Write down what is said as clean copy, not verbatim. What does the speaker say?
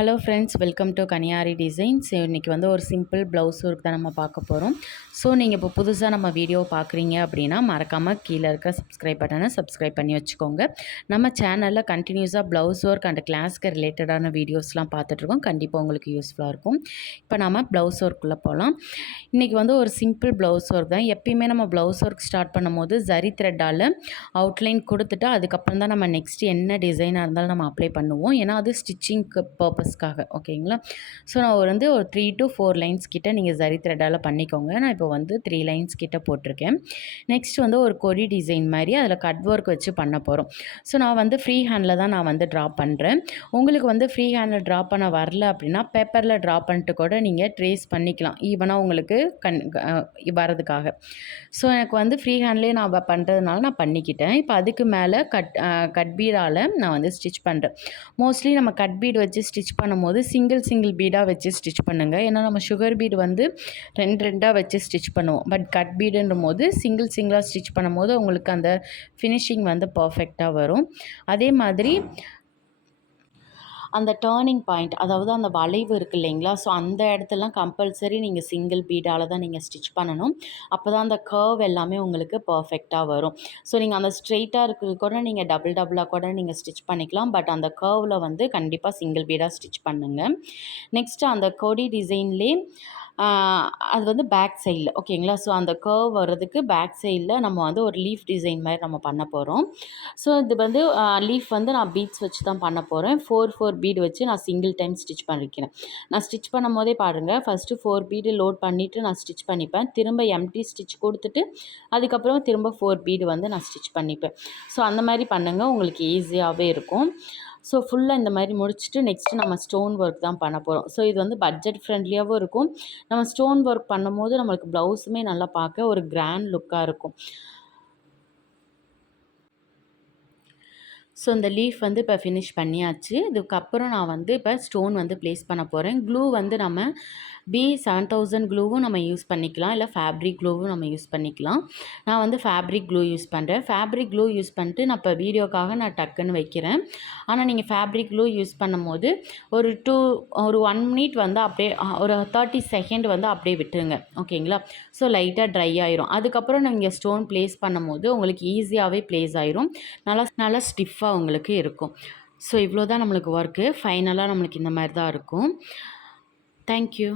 Hello friends, welcome to Kaniyari designs. இன்றைக்கி வந்து ஒரு சிம்பிள் ப்ளவுஸ் ஒர்க் தான் நம்ம பார்க்க போகிறோம். ஸோ நீங்கள் இப்போ புதுசாக நம்ம வீடியோ பார்க்குறீங்க அப்படின்னா மறக்காமல் கீழே இருக்க சப்ஸ்கிரைப் பட்டனை சப்ஸ்கிரைப் பண்ணி வச்சுக்கோங்க. நம்ம சேனலில் கண்டினியூஸாக ப்ளவுஸ் ஒர்க் அண்ட் கிளாஸ்க்கு ரிலேட்டடான வீடியோஸ்லாம் பார்த்துட்ருக்கோம். கண்டிப்பாக உங்களுக்கு யூஸ்ஃபுல்லாக இருக்கும். இப்போ நம்ம ப்ளவுஸ் ஒர்க்குள்ளே போகலாம். இன்றைக்கி வந்து ஒரு சிம்பிள் ப்ளவுஸ் ஒர்க் தான். எப்பயுமே நம்ம ப்ளவுஸ் ஒர்க் ஸ்டார்ட் பண்ணும்போது ஜரி த்ரெட்டால் அவுட்லைன் கொடுத்துட்டு அதுக்கப்புறம் தான் நம்ம நெக்ஸ்ட் என்ன டிசைனாக இருந்தாலும் நம்ம அப்ளை பண்ணுவோம். ஏன்னா அது ஸ்டிச்சிங்க்கு பர்பஸ்க்காக, ஓகேங்களா. ஸோ நான் வந்து ஒரு 3 to 4 லைன்ஸ் கிட்ட நீங்கள் ஜரி த்ரெட்டால் பண்ணிக்கோங்க. நான் இப்போ வந்து 3 லைன்ஸ் கிட்ட போட்டிருக்கேன். நெக்ஸ்ட் வந்து ஒரு கொடி டிசைன் மாதிரி அதில் கட் ஒர்க் வச்சு பண்ண போகிறோம். ஸோ நான் வந்து ஃப்ரீ ஹேண்டில் தான் நான் வந்து ட்ரா பண்ணுறேன். உங்களுக்கு வந்து ஃப்ரீ ஹேண்டில் ட்ரா பண்ண வரல அப்படின்னா பேப்பரில் ட்ரா பண்ணிட்டு கூட நீங்கள் ட்ரேஸ் பண்ணிக்கலாம், ஈவனாக உங்களுக்கு வரதுக்காக. ஸோ எனக்கு வந்து ஃப்ரீ ஹேண்ட்லேயே நான் பண்ணுறதுனால நான் பண்ணிக்கிட்டேன். இப்போ அதுக்கு மேலே கட் பீடால் நான் வந்து ஸ்டிச் பண்ணுறேன். மோஸ்ட்லி நம்ம கட் பீட் வச்சு ஸ்டிச் பண்ணும்போது சிங்கிள் பீடாக வச்சு ஸ்டிச் பண்ணுங்கள். ஏன்னா நம்ம சுகர் பீடு வந்து ரெண்டாக வச்சு ஸ்டிச் பண்ணுவோம். பட் கட் பீடுன்ற போது சிங்கிளாக ஸ்டிச் பண்ணும்போது உங்களுக்கு அந்த ஃபினிஷிங் வந்து பர்ஃபெக்டாக வரும். அதே மாதிரி அந்த டேர்னிங் பாயிண்ட், அதாவது அந்த வளைவு இருக்குது இல்லைங்களா, ஸோ அந்த இடத்துலாம் கம்பல்சரி நீங்கள் சிங்கிள் பீடால் தான் நீங்கள் ஸ்டிச் பண்ணணும். அப்போ தான் அந்த கர்வ் எல்லாமே உங்களுக்கு பர்ஃபெக்டாக வரும். ஸோ நீங்கள் அந்த ஸ்ட்ரெயிட்டாக இருக்கிறது கூட நீங்கள் டபுளாக கூட நீங்கள் ஸ்டிச் பண்ணிக்கலாம். பட் அந்த கர்வில் வந்து கண்டிப்பாக சிங்கிள் பீடாக ஸ்டிச் பண்ணுங்கள். நெக்ஸ்ட்டு அந்த கொடி டிசைன்லேயே அது வந்து பேக் சைடில், ஓகேங்களா. ஸோ அந்த கர்வ் வர்றதுக்கு பேக் சைடில் நம்ம வந்து ஒரு லீஃப் டிசைன் மாதிரி நம்ம பண்ண போகிறோம். ஸோ இது வந்து லீஃப் வந்து நான் பீட்ஸ் வச்சு தான் பண்ண போகிறேன். 4 பீடு வச்சு நான் சிங்கிள் டைம் ஸ்டிச் பண்ணிக்கிறேன். நான் ஸ்டிச் பண்ணும் போதே பாருங்கள், ஃபஸ்ட்டு 4 பீடு லோட் பண்ணிவிட்டு நான் ஸ்டிச் பண்ணிப்பேன். திரும்ப எம்டி ஸ்டிச் கொடுத்துட்டு அதுக்கப்புறம் திரும்ப 4 பீடு வந்து நான் ஸ்டிச் பண்ணிப்பேன். ஸோ அந்த மாதிரி பண்ணுங்கள், உங்களுக்கு ஈஸியாகவே இருக்கும். ஸோ ஃபுல்லாக இந்த மாதிரி முடிச்சுட்டு நெக்ஸ்ட்டு நம்ம ஸ்டோன் ஒர்க் தான் பண்ண போகிறோம். ஸோ இது வந்து பட்ஜெட் ஃப்ரெண்ட்லியாகவும் இருக்கும். நம்ம ஸ்டோன் ஒர்க் பண்ணும்போது நம்மளுக்கு ப்ளவுஸுமே நல்லா பார்க்க ஒரு கிராண்ட் லுக்காக இருக்கும். ஸோ இந்த லீஃப் வந்து இப்போ ஃபினிஷ் பண்ணியாச்சு. இதுக்கப்புறம் நான் வந்து இப்போ ஸ்டோன் வந்து ப்ளேஸ் பண்ண போகிறேன். க்ளூ வந்து நம்ம B7000 க்ளூவும் நம்ம யூஸ் பண்ணிக்கலாம், இல்லை ஃபேப்ரிக் க்ளூவும் நம்ம யூஸ் பண்ணிக்கலாம். நான் வந்து ஃபேப்ரிக் க்ளூ யூஸ் பண்ணுறேன். ஃபேப்ரிக் க்ளூ யூஸ் பண்ணிட்டு நான் இப்போ வீடியோக்காக நான் டக்குன்னு வைக்கிறேன். ஆனால் நீங்கள் ஃபேப்ரிக் க்ளூ யூஸ் பண்ணும்போது ஒரு 1 மினிட் வந்து அப்படியே ஒரு 30 செகண்ட் வந்து அப்படியே விட்டுருங்க, ஓகேங்களா. ஸோ லைட்டாக ட்ரை ஆயிரும். அதுக்கப்புறம் நீங்கள் ஸ்டோன் ப்ளேஸ் பண்ணும்போது உங்களுக்கு ஈஸியாகவே ப்ளேஸ் ஆயிரும். நல்லா ஸ்டிஃபாக உங்களுக்கு இருக்கும். ஸோ இவ்வளோ தான் நம்மளுக்கு ஒர்க்கு. ஃபைனலாக நம்மளுக்கு இந்த மாதிரி தான் இருக்கும். தேங்க்யூ.